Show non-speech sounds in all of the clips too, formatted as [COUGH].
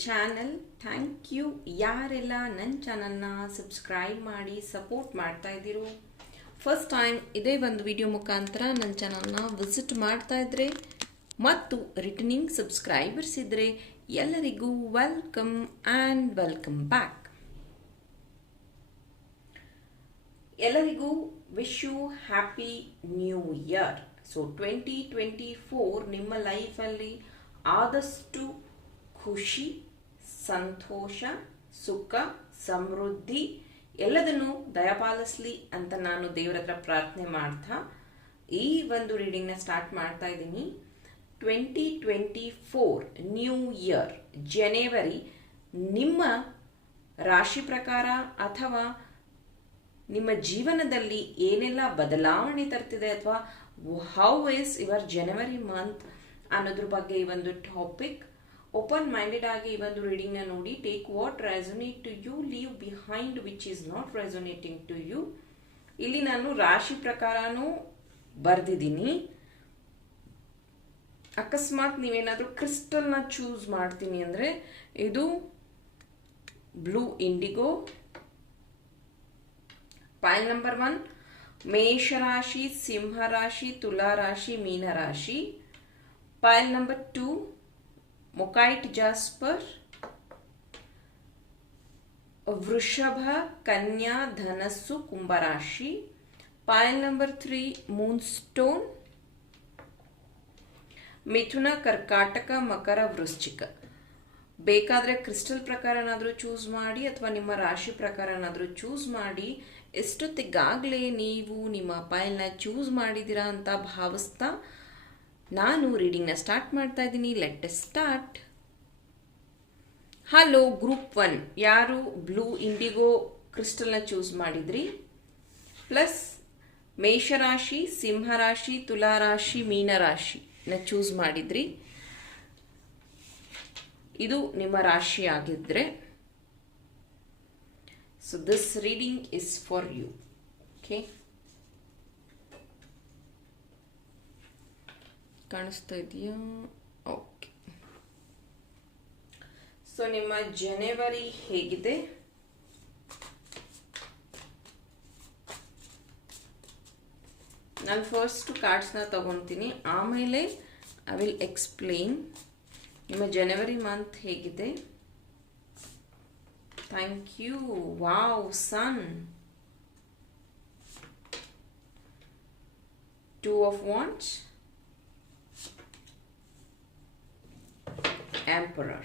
Channel thank you ಯಾರೆಲ್ಲ ನನ್ನ ಚಾನಲ್ನ ಸಬ್ಸ್ಕ್ರೈಬ್ ಮಾಡಿ ಸಪೋರ್ಟ್ ಮಾಡ್ತಾ ಇದ್ದೀರೋ ಫಸ್ಟ್ ಟೈಮ್ ಇದೇ ಒಂದು ವಿಡಿಯೋ ಮುಖಾಂತರ ನನ್ನ ಚಾನಲ್ನ ವಿಸಿಟ್ ಮಾಡ್ತಾ ಇದ್ರೆ, ಮತ್ತು ರಿಟರ್ನಿಂಗ್ ಸಬ್ಸ್ಕ್ರೈಬರ್ಸ್ ಇದ್ದರೆ ಎಲ್ಲರಿಗೂ ವೆಲ್ಕಮ್ ಆ್ಯಂಡ್ ವೆಲ್ಕಮ್ ಬ್ಯಾಕ್ ಎಲ್ಲರಿಗೂ wish you happy new year so twenty twenty four ನಿಮ್ಮ ಲೈಫಲ್ಲಿ ಆದಷ್ಟು ಖುಷಿ ಸಂತೋಷ, ಸುಖ, ಸಮೃದ್ಧಿ ಎಲ್ಲದನ್ನು ದಯಪಾಲಿಸ್ಲಿ ಅಂತ ನಾನು ದೇವರ ಹತ್ರ ಪ್ರಾರ್ಥನೆ ಮಾಡ್ತಾ ಈ ಒಂದು ರೀಡಿಂಗ್ನ ಸ್ಟಾರ್ಟ್ ಮಾಡ್ತಾ ಇದ್ದೀನಿ. Twenty twenty four new year ಜನವರಿ ನಿಮ್ಮ ರಾಶಿ ಪ್ರಕಾರ ಅಥವಾ ನಿಮ್ಮ ಜೀವನದಲ್ಲಿ ಏನೆಲ್ಲ ಬದಲಾವಣೆ ತರ್ತಿದೆ ಅಥವಾ how is your January month ಅನ್ನೋದ್ರ ಬಗ್ಗೆ ಈ ಒಂದು ಟಾಪಿಕ್ ಓಪನ್ ಮೈಂಡೆಡ್ ಆಗಿ ಈ ಒಂದು ರೀಡಿಂಗ್ನ ನೋಡಿ take what resonate to you leave behind which is not resonating to you ಇಲ್ಲಿ ನಾನು ರಾಶಿ ಪ್ರಕಾರನೂ ಬರೆದಿದ್ದೀನಿ. ಅಕಸ್ಮಾತ್ ನೀವೇನಾದರೂ ಕ್ರಿಸ್ಟಲ್ನ ಚೂಸ್ ಮಾಡ್ತೀನಿ ಅಂದರೆ, ಇದು blue indigo pile number one ಮೇಷರಾಶಿ ಸಿಂಹರಾಶಿ ತುಲಾರಾಶಿ ಮೀನರಾಶಿ pile number two mookaite jasper, ವೃಷಭ, ಕನ್ಯಾ, ಧನಸ್ಸು, ಕುಂಭರಾಶಿ. ನಂಬರ್ ತ್ರೀ ಮೂನ್ ಸ್ಟೋನ್ ಮಿಥುನ, ಕರ್ಕಾಟಕ, ಮಕರ, ವೃಶ್ಚಿಕ. ಬೇಕಾದರೆ ಕ್ರಿಸ್ಟಲ್ ಪ್ರಕಾರನಾದರೂ ಚೂಸ್ ಮಾಡಿ ಅಥವಾ ನಿಮ್ಮ ರಾಶಿ ಪ್ರಕಾರನಾದರೂ ಚೂಸ್ ಮಾಡಿ. ಎಷ್ಟೊತ್ತಿಗಾಗಲೇ ನೀವು ನಿಮ್ಮ ಪಾಯಲ್ನ ಚೂಸ್ ಮಾಡಿದ್ದೀರಾ ಅಂತ ಭಾವಿಸ್ತಾ ನಾನು ರೀಡಿಂಗ್ನ ಸ್ಟಾರ್ಟ್ ಮಾಡ್ತಾ ಇದ್ದೀನಿ. Let start hello group one ಯಾರು? ಬ್ಲೂ ಇಂಡಿಗೋ ಕ್ರಿಸ್ಟಲ್ನ ಚೂಸ್ ಮಾಡಿದ್ರಿ. ಪ್ಲಸ್ ಮೇಷರಾಶಿ, ಸಿಂಹರಾಶಿ, ತುಲಾರಾಶಿ ಮೀನರಾಶಿನ ಚೂಸ್ ಮಾಡಿದ್ರಿ. ಇದು ನಿಮ್ಮ ರಾಶಿ ಆಗಿದ್ರೆ. So this reading is for you okay ಕಾಣಿಸ್ತಾ ಇದೆಯಾ? ಓಕೆ. ಸೊ ನಿಮ್ಮ ಜನವರಿ ಹೇಗಿದೆ? ನಾನು ಫಸ್ಟ್ ಕಾರ್ಡ್ಸ್ನ ತಗೊತೀನಿ. ಆಮೇಲೆ ಐ ವಿಲ್ ಎಕ್ಸ್ಪ್ಲೇನ್ ನಿಮ್ಮ ಜನವರಿ ಮಂತ್ ಹೇಗಿದೆ. Thank you wow sun two of wants emperor.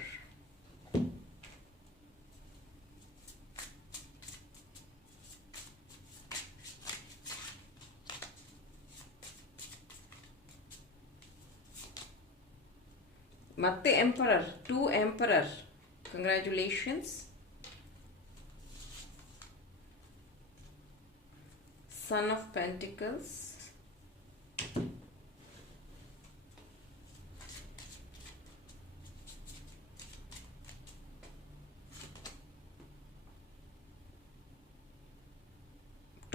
Matte emperor, two emperor. Congratulations. Son of Pentacles.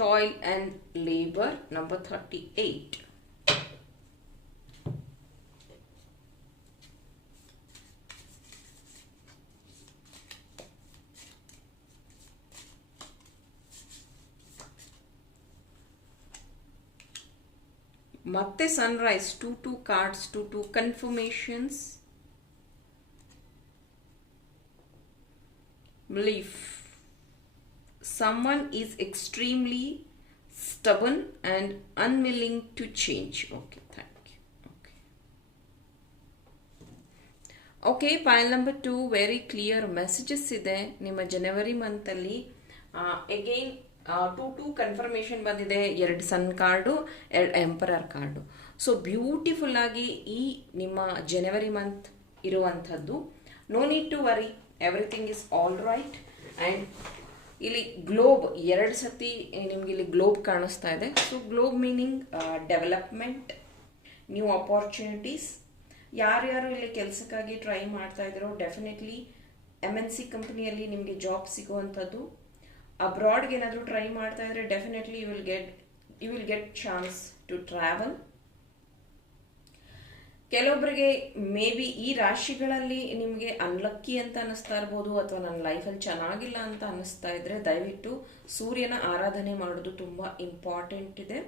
toil and labor number 38 Matte Sunrise 2 2 cards 2 2 confirmations. Belief. Someone is extremely stubborn and unwilling to change. Okay, thank you. Okay. Okay pile number two very clear messages ಇದೆ ನಿಮ್ಮ January ಮಂತಲ್ಲಿ again to to confirmation ಬಂದಿದೆ, ಎರಡು sun card ಎರಡು emperor card so beautiful ಆಗಿ ಈ ನಿಮ್ಮ ಜನವರಿ month ಇರುವಂಥದ್ದು. No need to worry everything is all right and ಇಲ್ಲಿ ಗ್ಲೋಬ್ ಎರಡು ಸತಿ ನಿಮ್ಗೆ ಇಲ್ಲಿ ಗ್ಲೋಬ್ ಕಾಣಿಸ್ತಾ ಇದೆ. So globe meaning development new opportunities ಯಾರ್ಯಾರು ಇಲ್ಲಿ ಕೆಲಸಕ್ಕಾಗಿ ಟ್ರೈ ಮಾಡ್ತಾ ಇದ್ದೀರೋ ಡೆಫಿನೆಟ್ಲಿ ಎಂ ಎನ್ ಸಿ ಕಂಪ್ನಿಯಲ್ಲಿ ನಿಮಗೆ ಜಾಬ್ ಸಿಗುವಂಥದ್ದು. ಅಬ್ರಾಡ್ಗೆ ಏನಾದರೂ ಟ್ರೈ ಮಾಡ್ತಾ ಇದ್ರೆ definitely you will get you will get chance to travel ಕೆಲವೊಬ್ಬರಿಗೆ ಮೇ ಬಿ ಈ ರಾಶಿಗಳಲ್ಲಿ ನಿಮಗೆ ಅನ್ಲಕ್ಕಿ ಅಂತ ಅನ್ನಿಸ್ತಾ ಇರ್ಬೋದು ಅಥವಾ ನನ್ನ ಲೈಫಲ್ಲಿ ಚೆನ್ನಾಗಿಲ್ಲ ಅಂತ ಅನ್ನಿಸ್ತಾ ಇದ್ರೆ ದಯವಿಟ್ಟು ಸೂರ್ಯನ ಆರಾಧನೆ ಮಾಡೋದು ತುಂಬ ಇಂಪಾರ್ಟೆಂಟ್ ಇದೆ.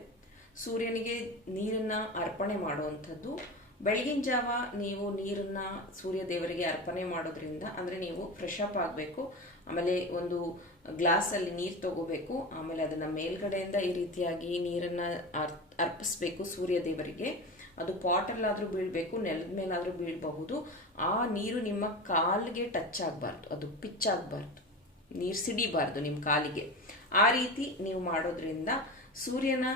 ಸೂರ್ಯನಿಗೆ ನೀರನ್ನು ಅರ್ಪಣೆ ಮಾಡುವಂಥದ್ದು. ಬೆಳಗಿನ ಜಾವ ನೀವು ನೀರನ್ನು ಸೂರ್ಯ ದೇವರಿಗೆ ಅರ್ಪಣೆ ಮಾಡೋದ್ರಿಂದ ಅಂದರೆ ನೀವು ಫ್ರೆಶ್ ಅಪ್ ಆಗಬೇಕು. ಆಮೇಲೆ ಒಂದು ಗ್ಲಾಸಲ್ಲಿ ನೀರು ತಗೋಬೇಕು. ಆಮೇಲೆ ಅದನ್ನು ಮೇಲ್ಗಡೆಯಿಂದ ಈ ರೀತಿಯಾಗಿ ನೀರನ್ನು ಅರ್, ಅರ್ಪಿಸ್ಬೇಕು ಸೂರ್ಯ ದೇವರಿಗೆ ಅದು ಪಾಟಲ್ಲಾದರೂ ಬೀಳಬೇಕು, ನೆಲದ ಮೇಲಾದರೂ ಬೀಳಬಹುದು. ಆ ನೀರು ನಿಮ್ಮ ಕಾಲಿಗೆ ಟಚ್ ಆಗಬಾರ್ದು, ಅದು ಪಿಚ್ ಆಗಬಾರ್ದು. ನೀರು ಸಿಡಿಬಾರ್ದು ನಿಮ್ಮ ಕಾಲಿಗೆ. ಆ ರೀತಿ ನೀವು ಮಾಡೋದ್ರಿಂದ ಸೂರ್ಯನ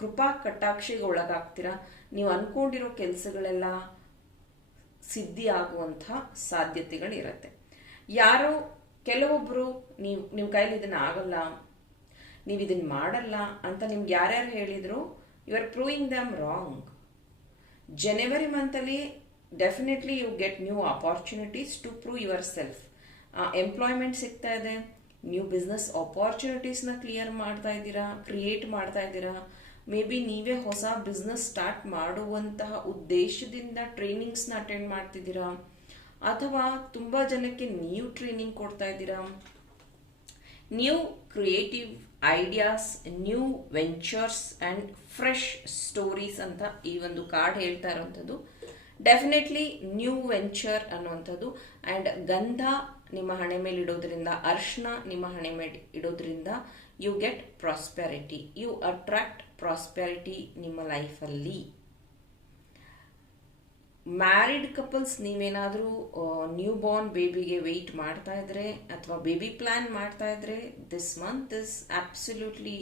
ಕೃಪಾ ಕಟಾಕ್ಷಿಗೆ ಒಳಗಾಗ್ತೀರಾ. ನೀವು ಅನ್ಕೊಂಡಿರೋ ಕೆಲಸಗಳೆಲ್ಲ ಸಿದ್ಧಿ ಆಗುವಂಥ ಸಾಧ್ಯತೆಗಳಿರುತ್ತೆ. ಯಾರೋ ಕೆಲವೊಬ್ಬರು ನೀವು ನಿಮ್ಮ ಕೈಲಿ ಇದನ್ನ ಆಗಲ್ಲ ನೀವು ಇದನ್ನು ಮಾಡಲ್ಲ ಅಂತ ನಿಮ್ಗೆ ಯಾರ್ಯಾರು ಹೇಳಿದ್ರು you are proving them wrong January ಮಂತಲ್ಲಿ definitely you get new opportunities to prove yourself employment ಸಿಗ್ತಾ ಇದೆ. ನ್ಯೂ ಬಿಸ್ನೆಸ್ ಅಪಾರ್ಚುನಿಟೀಸ್ನ ಕ್ಲಿಯರ್ ಮಾಡ್ತಾ ಇದ್ದೀರಾ? ಕ್ರಿಯೇಟ್ ಮಾಡ್ತಾ ಇದ್ದೀರಾ? ಮೇ ಬಿ ನೀವೇ ಹೊಸ ಬಿಸ್ನೆಸ್ ಸ್ಟಾರ್ಟ್ ಮಾಡುವಂತಹ ಉದ್ದೇಶದಿಂದ ಟ್ರೈನಿಂಗ್ಸ್ನ ಅಟೆಂಡ್ ಮಾಡ್ತಿದ್ದೀರಾ? ಅಥವಾ ತುಂಬ ಜನಕ್ಕೆ ನೀವು ಟ್ರೈನಿಂಗ್ ಕೊಡ್ತಾ ಇದ್ದೀರಾ? New creative ideas new ventures and fresh stories ಅಂತ ಈ ಒಂದು ಕಾರ್ಡ್ ಹೇಳ್ತಾ ಇರೋವಂಥದ್ದು ಡೆಫಿನೆಟ್ಲಿ ನ್ಯೂ ವೆಂಚರ್ ಅನ್ನುವಂಥದ್ದು. ಆ್ಯಂಡ್ ಗಂಧ ನಿಮ್ಮ ಹಣೆ ಮೇಲೆ ಇಡೋದ್ರಿಂದ, ಅರ್ಶನ ನಿಮ್ಮ ಹಣೆ ಮೇಲೆ ಇಡೋದ್ರಿಂದ you get prosperity you attract prosperity ನಿಮ್ಮ ಲೈಫಲ್ಲಿ ಮ್ಯಾರಿಡ್ ಕಪಲ್ಸ್ ನೀವೇನಾದರೂ ನ್ಯೂ ಬಾರ್ನ್ ಬೇಬಿಗೆ ವೆಯ್ಟ್ ಮಾಡ್ತಾ ಇದ್ರೆ ಅಥವಾ ಬೇಬಿ ಪ್ಲ್ಯಾನ್ ಮಾಡ್ತಾ ಇದ್ರೆ this month is absolutely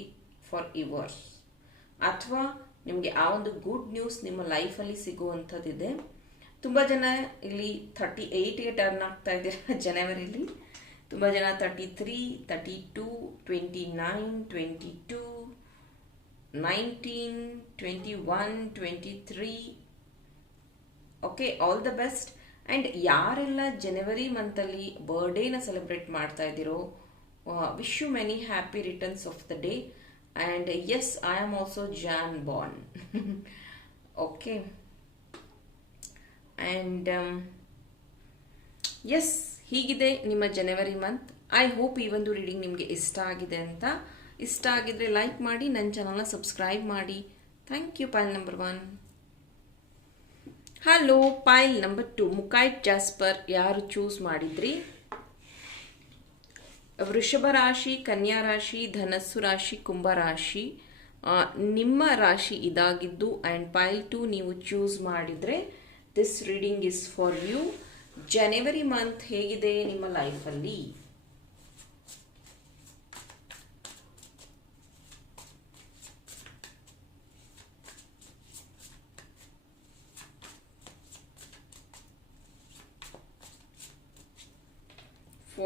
for yours ಅಥವಾ ನಿಮಗೆ ಆ ಒಂದು ಗುಡ್ ನ್ಯೂಸ್ ನಿಮ್ಮ ಲೈಫಲ್ಲಿ ಸಿಗುವಂಥದ್ದಿದೆ. ತುಂಬ ಜನ ಇಲ್ಲಿ ಥರ್ಟಿ ಏಯ್ಟ್ಗೆ ಟರ್ನ್ ಆಗ್ತಾ ಇದ್ದೀರಾ [LAUGHS] ಜನವರಿಲಿ. ತುಂಬ ಜನ thirty three thirty two twenty nine twenty two nineteen twenty one twenty three okay all the best and ಯಾರೆಲ್ಲ ಜನವರಿ ಮಂತಲ್ಲಿ ಬರ್ಡೇನ ಸೆಲೆಬ್ರೇಟ್ ಮಾಡ್ತಾ ಇದ್ದೀರೋ wish you many happy returns of the day and yes I am also Jan born okay and yes ಹೀಗಿದೆ ನಿಮ್ಮ ಜನವರಿ month I hope ಈ ಒಂದು reading ನಿಮಗೆ ಇಷ್ಟ ಆಗಿದೆ ಅಂತ. ಇಷ್ಟ ಆಗಿದ್ರೆ ಲೈಕ್ ಮಾಡಿ ನನ್ನ ಚಾನಲ್ನ ಸಬ್ಸ್ಕ್ರೈಬ್ ಮಾಡಿ. Thank you pile number one hello, pile number two. Mookaite jasper, ಯಾರು ಚೂಸ್ ಮಾಡಿದ್ರಿ? ವೃಷಭ ರಾಶಿ, ಕನ್ಯಾ ರಾಶಿ, ಧನಸ್ಸು ರಾಶಿ, ಕುಂಭ ರಾಶಿ. ನಿಮ್ಮ ರಾಶಿ ಇದಾಗಿದ್ದು ಆ್ಯಂಡ್ ಪೈಲ್ ಟು ನೀವು ಚೂಸ್ ಮಾಡಿದರೆ this reading is for you January month ಹೇಗಿದೆ ನಿಮ್ಮ ಲೈಫಲ್ಲಿ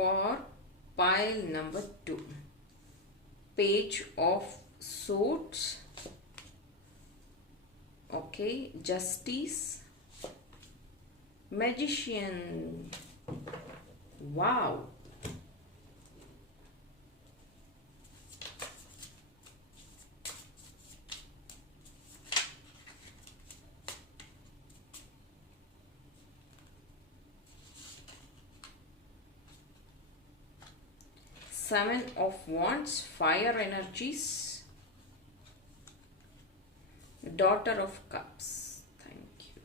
for pile number 2 page of swords okay justice. Magician. Wow seven of wands fire energies. Daughter of cups. Thank you.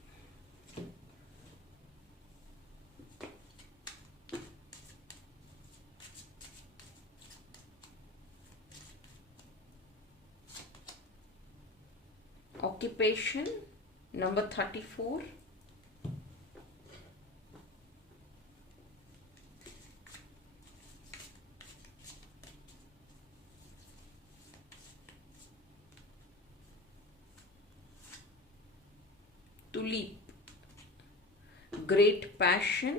Occupation number 34 tulip great passion.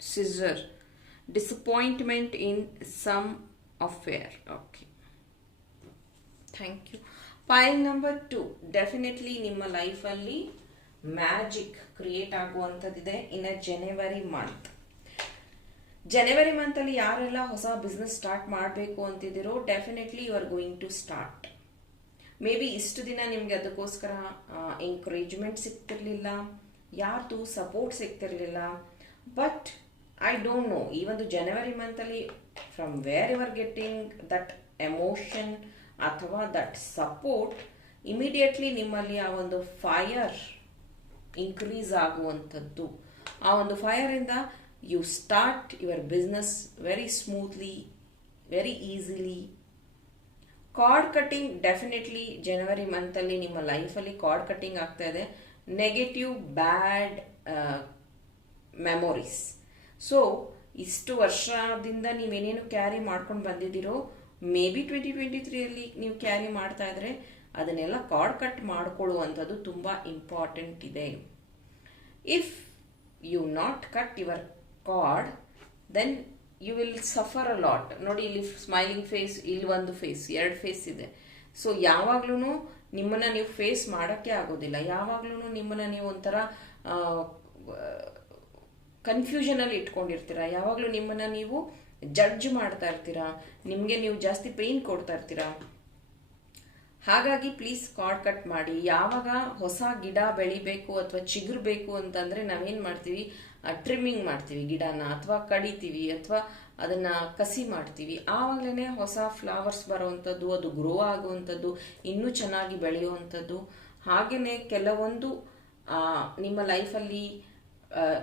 Scissor. Disappointment in some affair. Okay. Thank you pile number two definitely ನಿಮ್ಮ ಲೈಫಲ್ಲಿ magic create ಆಗುವಂಥದ್ದಿದೆ in a January month January ಮಂತಲ್ಲಿ ಯಾರೆಲ್ಲ ಹೊಸ business start ಮಾಡಬೇಕು ಅಂತಿದ್ದೀರೋ definitely you are going to start maybe ಇಷ್ಟು ದಿನ ನಿಮಗೆ ಅದಕ್ಕೋಸ್ಕರ ಎಂಕರೇಜ್ಮೆಂಟ್ ಸಿಗ್ತಿರ್ಲಿಲ್ಲ, ಯಾರ್ದು ಸಪೋರ್ಟ್ ಸಿಗ್ತಿರ್ಲಿಲ್ಲ. ಬಟ್ ಐ ಡೋಂಟ್ ನೋ ಈ ಒಂದು ಜನವರಿ ಮಂತಲ್ಲಿ from where you're getting that emotion ಅಥವಾ ದಟ್ ಸಪೋರ್ಟ್ ಇಮಿಡಿಯೇಟ್ಲಿ ನಿಮ್ಮಲ್ಲಿ ಆ ಒಂದು ಫೈರ್ ಇನ್ಕ್ರೀಸ್ ಆಗುವಂಥದ್ದು. ಆ ಒಂದು ಫೈರಿಂದ you start your business very smoothly very easily card cutting definitely January ಮಂತಲ್ಲಿ ನಿಮ್ಮ ಲೈಫಲ್ಲಿ ಕಾರ್ಡ್ ಕಟ್ಟಿಂಗ್ ಆಗ್ತಾ ಇದೆ. ನೆಗೆಟಿವ್ ಬ್ಯಾಡ್ ಮೆಮೊರೀಸ್ ಸೊ ಇಷ್ಟು ವರ್ಷದಿಂದ ನೀವೇನೇನು ಕ್ಯಾರಿ ಮಾಡ್ಕೊಂಡು ಬಂದಿದ್ದೀರೋ ಮೇ ಬಿ ಟ್ವೆಂಟಿ ಟ್ವೆಂಟಿ ತ್ರೀಯಲ್ಲಿ ನೀವು ಕ್ಯಾರಿ ಮಾಡ್ತಾ ಇದ್ರೆ, ಅದನ್ನೆಲ್ಲ ಕಾರ್ಡ್ ಕಟ್ ಮಾಡ್ಕೊಳ್ಳುವಂಥದ್ದು ತುಂಬ ಇಂಪಾರ್ಟೆಂಟ್ ಇದೆ. If you not cut your card then you will suffer a lot ನೋಡಿ, ಇಲ್ಲಿ ಸ್ಮೈಲಿಂಗ್ ಫೇಸ್ ಇಲ್ಲಿ ಒಂದು ಫೇಸ್ ಎರಡು ಫೇಸ್ ಇದೆ. ಸೊ ಯಾವಾಗ್ಲೂ ನಿಮ್ಮನ್ನ ನೀವು ಫೇಸ್ ಮಾಡೋಕ್ಕೆ ಆಗೋದಿಲ್ಲ. ಯಾವಾಗ್ಲೂ ನಿಮ್ಮನ್ನ ನೀವು ಒಂಥರ ಕನ್ಫ್ಯೂಷನಲ್ಲಿ ಇಟ್ಕೊಂಡಿರ್ತೀರಾ? ಯಾವಾಗಲೂ ನಿಮ್ಮನ್ನ ನೀವು ಜಡ್ಜ್ ಮಾಡ್ತಾ ಇರ್ತೀರಾ? ನಿಮಗೆ ನೀವು ಜಾಸ್ತಿ ಪೇಯ್ನ್ ಕೊಡ್ತಾ ಇರ್ತೀರಾ? ಹಾಗಾಗಿ ಪ್ಲೀಸ್ ಕಾರ್ಡ್ ಕಟ್ ಮಾಡಿ. ಯಾವಾಗ ಹೊಸ ಗಿಡ ಬೆಳಿಬೇಕು ಅಥವಾ ಚಿಗುರ್ಬೇಕು ಅಂತಂದ್ರೆ ನಾವೇನ್ ಮಾಡ್ತೀವಿ? ಟ್ರಿಮ್ಮಿಂಗ್ ಮಾಡ್ತೀವಿ, ಗಿಡನ ಅಥವಾ ಕಡಿತೀವಿ ಅಥವಾ ಅದನ್ನ ಕಸಿ ಮಾಡ್ತೀವಿ. ಆವಾಗಲೇ ಹೊಸ ಫ್ಲವರ್ಸ್ ಬರುವಂಥದ್ದು, ಅದು ಗ್ರೋ ಆಗುವಂಥದ್ದು, ಇನ್ನೂ ಚೆನ್ನಾಗಿ ಬೆಳೆಯುವಂಥದ್ದು. ಹಾಗೆಯೇ ಕೆಲವೊಂದು ನಿಮ್ಮ ಲೈಫಲ್ಲಿ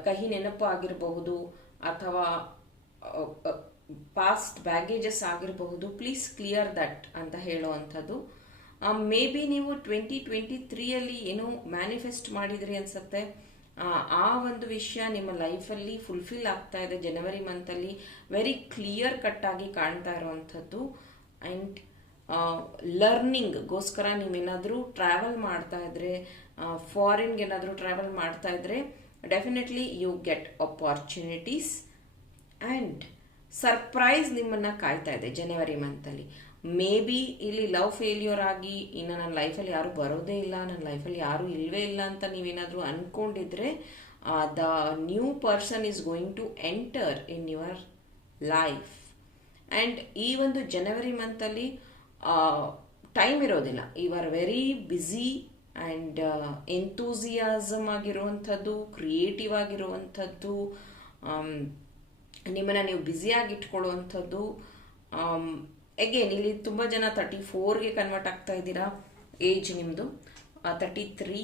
ಕಹಿ ನೆನಪು ಆಗಿರಬಹುದು ಅಥವಾ ಪಾಸ್ಟ್ ಬ್ಯಾಗೇಜಸ್ ಆಗಿರಬಹುದು ಪ್ಲೀಸ್ ಕ್ಲಿಯರ್ ದಟ್ ಅಂತ ಹೇಳುವಂಥದ್ದು. ಮೇ ಬಿ ನೀವು ಟ್ವೆಂಟಿ ಟ್ವೆಂಟಿ ತ್ರೀಯಲ್ಲಿ ಏನೋ ಮ್ಯಾನಿಫೆಸ್ಟ್ ಮಾಡಿದ್ರಿ ಅನ್ಸುತ್ತೆ. ಆ, ಒಂದು ವಿಷಯ ನಿಮ್ಮ ಲೈಫಲ್ಲಿ ಫುಲ್ಫಿಲ್ ಆಗ್ತಾ ಇದೆ ಜನವರಿ ಮಂತಲ್ಲಿ ವೆರಿ ಕ್ಲಿಯರ್ ಕಟ್ ಆಗಿ ಕಾಣ್ತಾ ಇರುವಂಥದ್ದು. ಆ್ಯಂಡ್ ಲರ್ನಿಂಗ್ಗೋಸ್ಕರ ನೀವೇನಾದರೂ ಟ್ರಾವೆಲ್ ಮಾಡ್ತಾ ಇದ್ರೆ ಫಾರಿನ್ಗೆ ಏನಾದರೂ ಟ್ರಾವೆಲ್ ಮಾಡ್ತಾ ಇದ್ರೆ definitely you get opportunities and surprise ನಿಮ್ಮನ್ನು ಕಾಯ್ತಾ ಇದೆ ಜನವರಿ ಮಂತಲ್ಲಿ ಮೇ ಬಿ ಇಲ್ಲಿ ಲವ್ ಫೇಲ್ಯೂರ್ ಆಗಿ ಇನ್ನು ನನ್ನ ಲೈಫಲ್ಲಿ ಯಾರು ಬರೋದೇ ಇಲ್ಲ ನನ್ನ ಲೈಫಲ್ಲಿ ಯಾರು ಇಲ್ಲವೇ ಇಲ್ಲ ಅಂತ ನೀವೇನಾದರೂ ಅಂದ್ಕೊಂಡಿದ್ರೆ the new person is going to enter in your life and ಈ ಒಂದು ಜನವರಿ ಮಂತಲ್ಲಿ ಟೈಮ್ ಇರೋದಿಲ್ಲ. You are very busy and enthusiasm ಆಗಿರುವಂಥದ್ದು ಕ್ರಿಯೇಟಿವ್ ಆಗಿರುವಂಥದ್ದು ನಿಮ್ಮನ್ನು ನಿಮ್ಮನ್ನ ನೀವು ಬ್ಯುಸಿಯಾಗಿ ಇಟ್ಕೊಳ್ಳುವಂಥದ್ದು ಎಗೇನ್ ಇಲ್ಲಿ ತುಂಬ ಜನ ತರ್ಟಿ ಫೋರ್ಗೆ ಕನ್ವರ್ಟ್ ಆಗ್ತಾ ಇದ್ದೀರಾ? ಏಜ್ ನಿಮ್ಮದು thirty three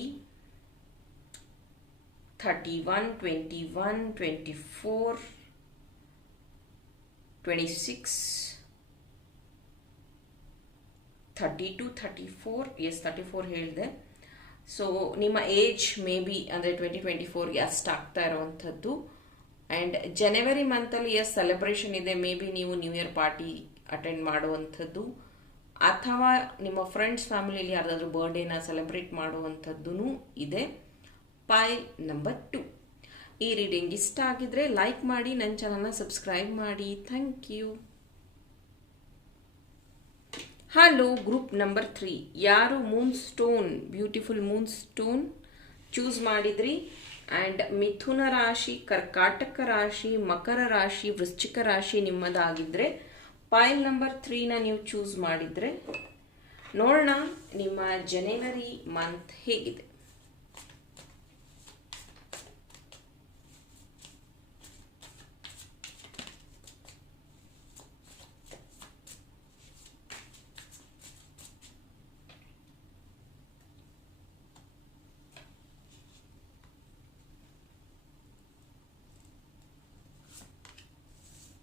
thirty one twenty one twenty four twenty six thirty two thirty four yes thirty four ಹೇಳಿದೆ. ಸೊ ನಿಮ್ಮ ಏಜ್ ಮೇ ಬಿ ಅಂದರೆ ಟ್ವೆಂಟಿ ಟ್ವೆಂಟಿ ಫೋರ್ಗೆ ಅಷ್ಟು ಆಗ್ತಾ ಇರೋವಂಥದ್ದು. ಆ್ಯಂಡ್ ಜನವರಿ ಮಂತಲ್ಲಿ ಎಸ್ ಸೆಲೆಬ್ರೇಷನ್ ಇದೆ. ಮೇ ಬಿ ನೀವು ನ್ಯೂ ಇಯರ್ ಪಾರ್ಟಿ ಅಟೆಂಡ್ ಮಾಡುವಂಥದ್ದು. ಅಥವಾ ನಿಮ್ಮ ಫ್ರೆಂಡ್ಸ್ ಫ್ಯಾಮಿಲಿಯಲ್ಲಿ ಯಾರಾದರೂ ಬರ್ಡೇನ ಸೆಲೆಬ್ರೇಟ್ ಮಾಡುವಂಥದ್ದು ಇದೆ. ಪೈ ನಂಬರ್ ಟು ಈ ರೀಡಿಂಗ್ ಇಷ್ಟ ಆಗಿದ್ರೆ ಲೈಕ್ ಮಾಡಿ ನನ್ನ ಚಾನಲ್ನ ಸಬ್ಸ್ಕ್ರೈಬ್ ಮಾಡಿ. Thank you hello group number three ಯಾರು Moon stone beautiful Moon stone choose ಮಾಡಿದ್ರಿ. ಆ್ಯಂಡ್ ಮಿಥುನ ರಾಶಿ, ಕರ್ಕಾಟಕ ರಾಶಿ, ಮಕರ ರಾಶಿ, ವೃಶ್ಚಿಕ ರಾಶಿ ನಿಮ್ಮದಾಗಿದ್ರೆ ಪೈಲ್ ನಂಬರ್ ತ್ರೀನ ನೀವು ಚೂಸ್ ಮಾಡಿದರೆ ನೋಡೋಣ ನಿಮ್ಮ ಜನವರಿ ಮಂತ್ ಹೇಗಿದೆ.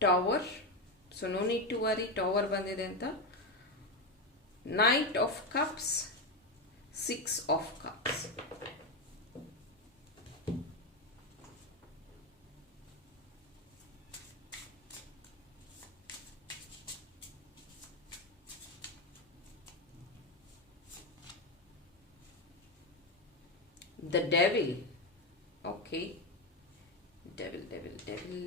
Tower so no need to worry tower ಬಂದಿದೆ ಅಂತ knight of cups six of cups The devil. Okay. Devil, devil, devil.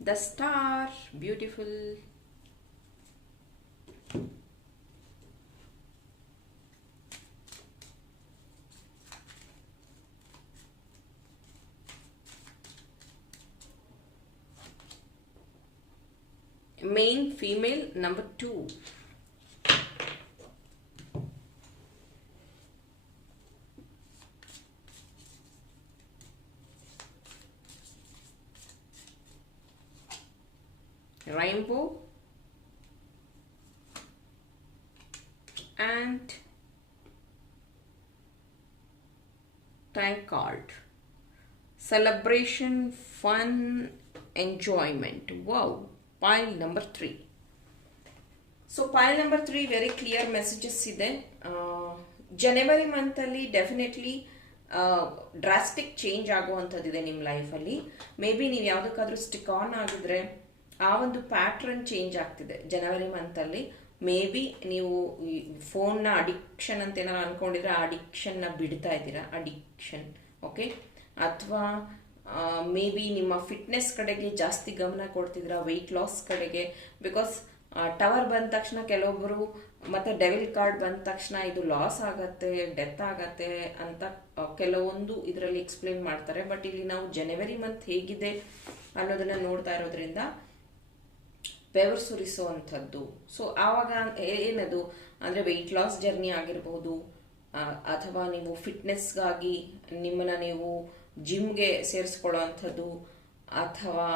The star. Beautiful. Main female number two rainbow and thank card celebration, fun, enjoyment. Wow, pile number three. So pile number three very clear messages ಇದೆ. ಜನವರಿ ಮಂತಲ್ಲಿ definitely drastic change ಆಗುವಂಥದ್ದಿದೆ ನಿಮ್ಮ ಲೈಫಲ್ಲಿ may be ನೀವು ಯಾವುದಕ್ಕಾದರೂ stick on ಆಗಿದ್ರೆ ಆ ಒಂದು pattern change ಆಗ್ತಿದೆ. ಜನವರಿ ಮಂತಲ್ಲಿ ಮೇ ಬಿ ನೀವು ಫೋನ್ನ ಅಡಿಕ್ಷನ್ ಅಂತ ಏನಾರು ಅನ್ಕೊಂಡಿದ್ರೆ ಆ ಅಡಿಕ್ಷನ್ನ ಬಿಡ್ತಾ ಇದ್ದೀರಾ? ಅಡಿಕ್ಷನ್ ಓಕೆ ಅಥವಾ ಮೇ ಬಿ ನಿಮ್ಮ ಫಿಟ್ನೆಸ್ ಕಡೆಗೆ ಜಾಸ್ತಿ ಗಮನ ಕೊಡ್ತಿದ್ದೀರಾ? ವೆಯ್ಟ್ ಲಾಸ್ ಕಡೆಗೆ? ಬಿಕಾಸ್ ಟವರ್ ಬಂದ ತಕ್ಷಣ ಕೆಲವೊಬ್ಬರು ಮತ್ತೆ ಡೆವಿಲ್ ಕಾರ್ಡ್ ಬಂದ ತಕ್ಷಣ ಇದು ಲಾಸ್ ಆಗತ್ತೆ ಡೆತ್ ಆಗತ್ತೆ ಅಂತ ಕೆಲವೊಂದು ಇದರಲ್ಲಿ ಎಕ್ಸ್ಪ್ಲೇನ್ ಮಾಡ್ತಾರೆ. ಬಟ್ ಇಲ್ಲಿ ನಾವು ಜನವರಿ ಮಂತ್ ಹೇಗಿದೆ ಅನ್ನೋದನ್ನ ನೋಡ್ತಾ ಇರೋದ್ರಿಂದ ಬೆವರು ಸುರಿಸುವಂಥದ್ದು ಸೊ ಆವಾಗ ಏನದು? ಅಂದರೆ ವೆಯ್ಟ್ ಲಾಸ್ ಜರ್ನಿ ಆಗಿರ್ಬೋದು ಅಥವಾ ನೀವು ಫಿಟ್ನೆಸ್ಗಾಗಿ ನಿಮ್ಮನ್ನು ನೀವು ಜಿಮ್ಗೆ ಸೇರಿಸ್ಕೊಳ್ಳೋ ಅಂಥದ್ದು, ಅಥವಾ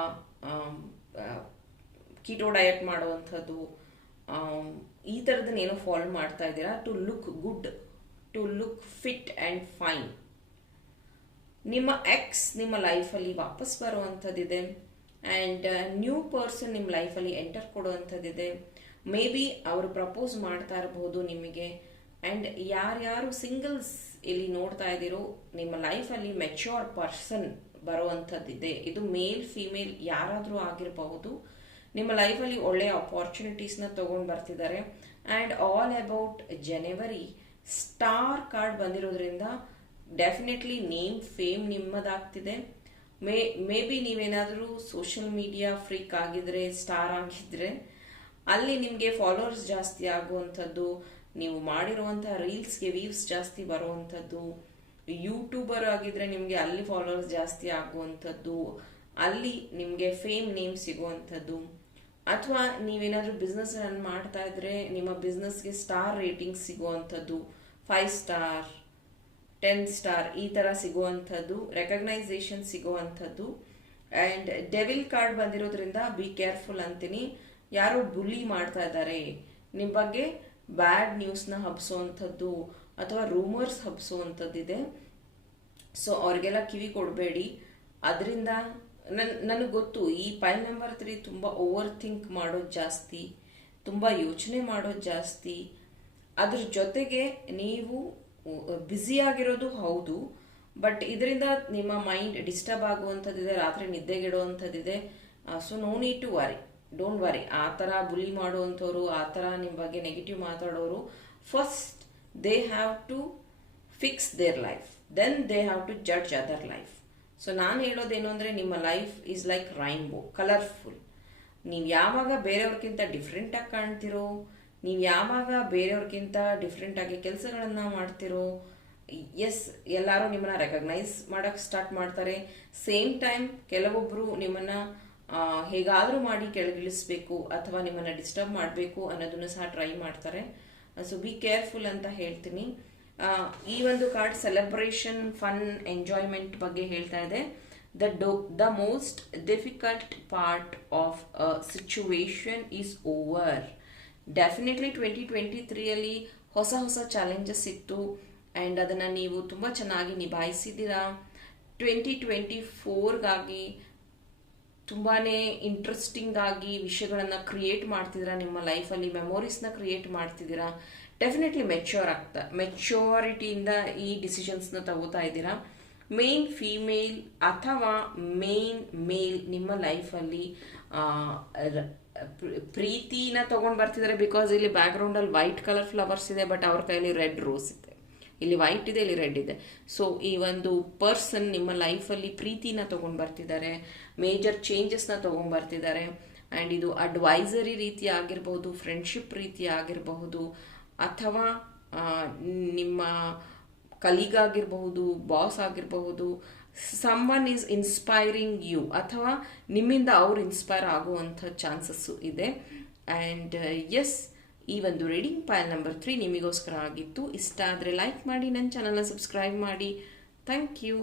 ಕೀಟೋ ಡಯಟ್ ಮಾಡುವಂಥದ್ದು ಈ ಥರದನ್ನ ಏನೋ ಫಾಲೋ ಮಾಡ್ತಾ ಇದ್ದೀರಾ? To look good to look fit and fine ನಿಮ್ಮ ಎಕ್ಸ್ ನಿಮ್ಮ ಲೈಫಲ್ಲಿ ವಾಪಸ್ ಬರುವಂಥದ್ದಿದೆ ಆ್ಯಂಡ್ ನ್ಯೂ ಪರ್ಸನ್ ನಿಮ್ಮ ಲೈಫಲ್ಲಿ ಎಂಟರ್ ಕೊಡುವಂಥದ್ದಿದೆ. ಮೇ ಬಿ ಅವರು ಪ್ರಪೋಸ್ ಮಾಡ್ತಾ ಇರಬಹುದು ನಿಮಗೆ. ಆ್ಯಂಡ್ ಯಾರ್ಯಾರು ಸಿಂಗಲ್ಸ್ ಇಲ್ಲಿ ನೋಡ್ತಾ ಇದ್ದೀರೋ, ನಿಮ್ಮ ಲೈಫಲ್ಲಿ ಮೆಚ್ಯೂರ್ ಪರ್ಸನ್ ಬರುವಂಥದ್ದಿದೆ. ಇದು ಮೇಲ್ ಫಿಮೇಲ್ ಯಾರಾದರೂ ಆಗಿರಬಹುದು. ನಿಮ್ಮ ಲೈಫಲ್ಲಿ ಒಳ್ಳೆಯ ಅಪಾರ್ಚುನಿಟೀಸ್ನ ತೊಗೊಂಡು ಬರ್ತಿದ್ದಾರೆ. And all about January star card ಬಂದಿರೋದ್ರಿಂದ ಡೆಫಿನೆಟ್ಲಿ ನೇಮ್ ಫೇಮ್ ನಿಮ್ಮದಾಗ್ತಿದೆ. ಮೇ ಮೇ ಬಿ ನೀವೇನಾದರೂ ಸೋಷಿಯಲ್ ಮೀಡಿಯಾ ಫ್ರೀಕ್ ಆಗಿದ್ರೆ ಸ್ಟಾರ್ ಆಗಿದ್ರೆ, ಅಲ್ಲಿ ನಿಮಗೆ ಫಾಲೋವರ್ಸ್ ಜಾಸ್ತಿ ಆಗುವಂಥದ್ದು, ನೀವು ಮಾಡಿರುವಂಥ ರೀಲ್ಸ್ಗೆ ವ್ಯೂಸ್ ಜಾಸ್ತಿ ಬರುವಂಥದ್ದು ಯೂಟ್ಯೂಬರ್ ಆಗಿದ್ರೆ ನಿಮಗೆ ಅಲ್ಲಿ ಫಾಲೋವರ್ಸ್ ಜಾಸ್ತಿ ಆಗುವಂಥದ್ದು, ಅಲ್ಲಿ ನಿಮಗೆ ಫೇಮ್ ನೇಮ್ ಸಿಗುವಂಥದ್ದು, ಅಥವಾ ನೀವೇನಾದರೂ ಬಿಸ್ನೆಸ್ ರನ್ ಮಾಡ್ತಾ ಇದ್ರೆ, ನಿಮ್ಮ ಬಿಸ್ನೆಸ್ಗೆ ಸ್ಟಾರ್ ರೇಟಿಂಗ್ ಸಿಗುವಂಥದ್ದು ಫೈವ್ ಸ್ಟಾರ್ ಟೆನ್ ಸ್ಟಾರ್ ಈ ಥರ ಸಿಗುವಂಥದ್ದು ರೆಕಗ್ನೈಸೇಷನ್ ಸಿಗುವಂಥದ್ದು. ಆ್ಯಂಡ್ ಡೆವಿಲ್ ಕಾರ್ಡ್ ಬಂದಿರೋದ್ರಿಂದ ಬಿ ಕೇರ್ಫುಲ್ ಅಂತೀನಿ. ಯಾರು ಬುಲಿ ಮಾಡ್ತಾ ಇದ್ದಾರೆ ನಿಮ್ಮ ಬಗ್ಗೆ ಬ್ಯಾಡ್ ನ್ಯೂಸ್ನ ಹಬ್ಸೋವಂಥದ್ದು ಅಥವಾ ರೂಮರ್ಸ್ ಹಬ್ಸೋವಂಥದ್ದಿದೆ. ಸೊ ಅವ್ರಿಗೆಲ್ಲ ಕಿವಿ ಕೊಡಬೇಡಿ. ಅದರಿಂದ ನನ್, ನನಗೆ ಗೊತ್ತು, ಈ ಪೈಲ್ ನಂಬರ್ ತ್ರೀ ತುಂಬ ಓವರ್ ಥಿಂಕ್ ಮಾಡೋದು ಜಾಸ್ತಿ, ತುಂಬ ಯೋಚನೆ ಮಾಡೋದು ಜಾಸ್ತಿ. ಅದ್ರ ಜೊತೆಗೆ ನೀವು ಬ್ಯುಸಿ ಆಗಿರೋದು ಹೌದು ಬಟ್ ಇದರಿಂದ ನಿಮ್ಮ ಮೈಂಡ್ ಡಿಸ್ಟರ್ಬ್ ಆಗುವಂಥದ್ದಿದೆ, ರಾತ್ರಿ ನಿದ್ದೆಗೆಡುವಂಥದ್ದಿದೆ. So no need to worry don't worry ಆ ಥರ ಬುಲಿ ಮಾಡುವಂಥವ್ರು, ಆ ಥರ ನಿಮ್ಮ ಬಗ್ಗೆ ನೆಗೆಟಿವ್ ಮಾತಾಡೋರು first they have to fix their life then they have to judge other life so ನಾನು ಹೇಳೋದೇನು ಅಂದರೆ ನಿಮ್ಮ life is like rainbow colourful ನೀವು ಯಾವಾಗ ಬೇರೆಯವ್ರಿಗಿಂತ ಡಿಫ್ರೆಂಟಾಗಿ ಕಾಣ್ತಿರೋ ನೀವು ಯಾವಾಗ ಬೇರೆಯವ್ರಿಗಿಂತ ಡಿಫ್ರೆಂಟಾಗಿ ಕೆಲಸಗಳನ್ನು ಮಾಡ್ತಿರೋ ಎಸ್ ಎಲ್ಲರೂ ನಿಮ್ಮನ್ನ ರೆಕಗ್ನೈಸ್ ಮಾಡೋಕ್ಕೆ ಸ್ಟಾರ್ಟ್ ಮಾಡ್ತಾರೆ. ಸೇಮ್ ಟೈಮ್ ಕೆಲವೊಬ್ಬರು ನಿಮ್ಮನ್ನ ಹೇಗಾದರೂ ಮಾಡಿ ಕೆಳಗಿಳಿಸ್ಬೇಕು ಅಥವಾ ನಿಮ್ಮನ್ನ ಡಿಸ್ಟರ್ಬ್ ಮಾಡಬೇಕು ಅನ್ನೋದನ್ನು ಸಹ ಟ್ರೈ ಮಾಡ್ತಾರೆ. ಸೊ ಬಿ ಕೇರ್ಫುಲ್ ಅಂತ ಹೇಳ್ತೀನಿ. ಈ ಒಂದು ಕಾರ್ಡ್ ಸೆಲೆಬ್ರೇಷನ್ ಫನ್ ಎಂಜಾಯ್ಮೆಂಟ್ ಬಗ್ಗೆ ಹೇಳ್ತಾ ಇದೆ. The Dow the most difficult part of situation is over definitely twenty twenty ತ್ರೀಯಲ್ಲಿ ಹೊಸ ಹೊಸ ಚಾಲೆಂಜಸ್ ಇತ್ತು. ಆ್ಯಂಡ್ ಅದನ್ನು ನೀವು ತುಂಬ ಚೆನ್ನಾಗಿ ನಿಭಾಯಿಸಿದ್ದೀರಾ. ಟ್ವೆಂಟಿ ಟ್ವೆಂಟಿ ಫೋರ್ಗಾಗಿ ತುಂಬಾ ಇಂಟ್ರೆಸ್ಟಿಂಗ್ ಆಗಿ ವಿಷಯಗಳನ್ನು ಕ್ರಿಯೇಟ್ ಮಾಡ್ತಿದ್ದೀರಾ. ನಿಮ್ಮ ಲೈಫಲ್ಲಿ ಮೆಮೊರೀಸ್ನ ಕ್ರಿಯೇಟ್ ಮಾಡ್ತಿದ್ದೀರಾ. ಡೆಫಿನೆಟ್ಲಿ ಮೆಚ್ಯೂರ್ ಆಗ್ತಾ ಮೆಚ್ಯೂರಿಟಿಯಿಂದ ಈ ಡಿಸಿಷನ್ಸ್ನ ತಗೋತಾ ಇದ್ದೀರಾ. ಮೇನ್ ಫೀಮೇಲ್ ಅಥವಾ ಮೇನ್ ಮೇಲ್ ನಿಮ್ಮ ಲೈಫಲ್ಲಿ ಪ್ರೀತಿನ ತಗೊಂಡು ಬರ್ತಿದ್ದಾರೆ ಬಿಕಾಸ್ ಇಲ್ಲಿ ಬ್ಯಾಕ್ಗ್ರೌಂಡಲ್ಲಿ ವೈಟ್ ಕಲರ್ ಫ್ಲವರ್ಸ್ ಇದೆ ಬಟ್ ಅವ್ರ ಕೈಯಲ್ಲಿ ರೆಡ್ ರೋಸ್ ಇದೆ. ಇಲ್ಲಿ ವೈಟ್ ಇದೆ, ಇಲ್ಲಿ ರೆಡ್ ಇದೆ. ಸೊ ಈ ಒಂದು ಪರ್ಸನ್ ನಿಮ್ಮ ಲೈಫಲ್ಲಿ ಪ್ರೀತಿನ ತಗೊಂಡು ಬರ್ತಿದ್ದಾರೆ ಮೇಜರ್ ಚೇಂಜಸ್ನ ತಗೊಂಡ್ ಬರ್ತಿದ್ದಾರೆ ಆ್ಯಂಡ್ ಇದು ಅಡ್ವೈಸರಿ ರೀತಿ ಆಗಿರಬಹುದು ಫ್ರೆಂಡ್ಶಿಪ್ ರೀತಿ ಆಗಿರಬಹುದು, ಅಥವಾ ನಿಮ್ಮ ಕಲೀಗ್ ಆಗಿರಬಹುದು ಬಾಸ್ ಆಗಿರಬಹುದು someone is inspiring you ಅಥವಾ ನಿಮ್ಮಿಂದ ಅವ್ರು ಇನ್ಸ್ಪೈರ್ ಆಗುವಂಥ ಚಾನ್ಸಸ್ಸು ಇದೆ. ಆ್ಯಂಡ್ ಎಸ್ ಈ ಒಂದು ರೀಡಿಂಗ್ ಪೈಲ್ ನಂಬರ್ ತ್ರೀ ನಿಮಗೋಸ್ಕರ ಆಗಿತ್ತು. ಇಷ್ಟ ಆದರೆ ಲೈಕ್ ಮಾಡಿ, ನನ್ನ ಚಾನಲ್ನ ಸಬ್ಸ್ಕ್ರೈಬ್ ಮಾಡಿ. Thank you